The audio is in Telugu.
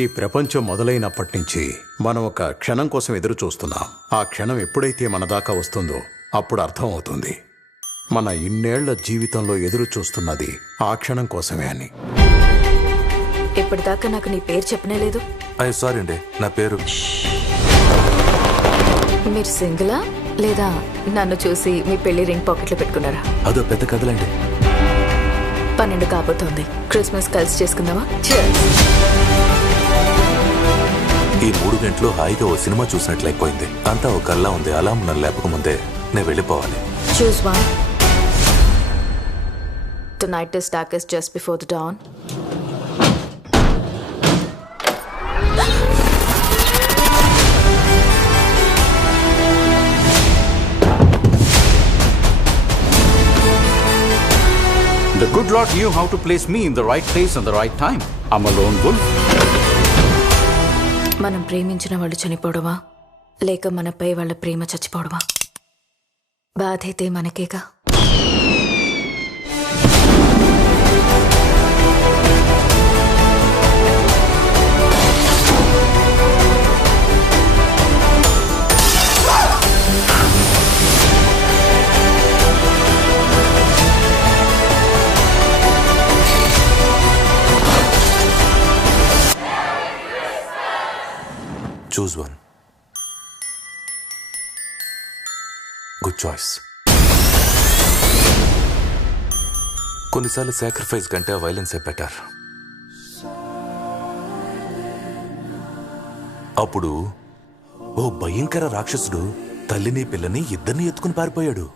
ఈ ప్రపంచం మొదలైనప్పటి నుంచి మనం ఒక క్షణం కోసం ఎదురు చూస్తున్నాం. ఆ క్షణం ఎప్పుడైతే మన దాకా వస్తుందో అప్పుడు అర్థం అవుతుంది మన ఇన్నేళ్ల జీవితంలో ఎదురు చూస్తున్నది ఆ క్షణం కోసమే అని. ఇప్పటిదాకా నాకు నీ పేరు చెప్పనే లేదు. అయ్యో సారీ అండి, నా పేరు. మీరు సింగిలా లేదా నన్ను చూసి మీ పెళ్లి రింగ్ పాకెట్లో పెట్టుకున్నారా? అదో పెద్ద కథలండి. 12 కాబోతోంది. క్రిస్మస్ కలిసి చేసుకుందామా? Cheers. ఈ 3 గంటలు హాయిగా ఓ సినిమా చూసినట్లయిపోయింది. అంతా ఒక కల్లా ఉంది. అలా నన్ను లేపకముందే నేను వెళ్ళిపోవాలి. Choose one. The night is darkest just before the dawn. The good Lord knew how to place me in the right place and the right time. I'm a lone wolf. మనం ప్రేమించిన వాళ్ళు చనిపోవడమా లేక మనపై వాళ్ళ ప్రేమ చచ్చిపోవడమా? బాధైతే మనకేగా. Choose one. Good choice. కొన్నిసార్లు సాక్రిఫైస్ కంటే వైలెన్సే బెటర్. అప్పుడు ఓ భయంకర రాక్షసుడు తల్లిని పిల్లని ఇద్దరిని ఎత్తుకుని పారిపోయాడు.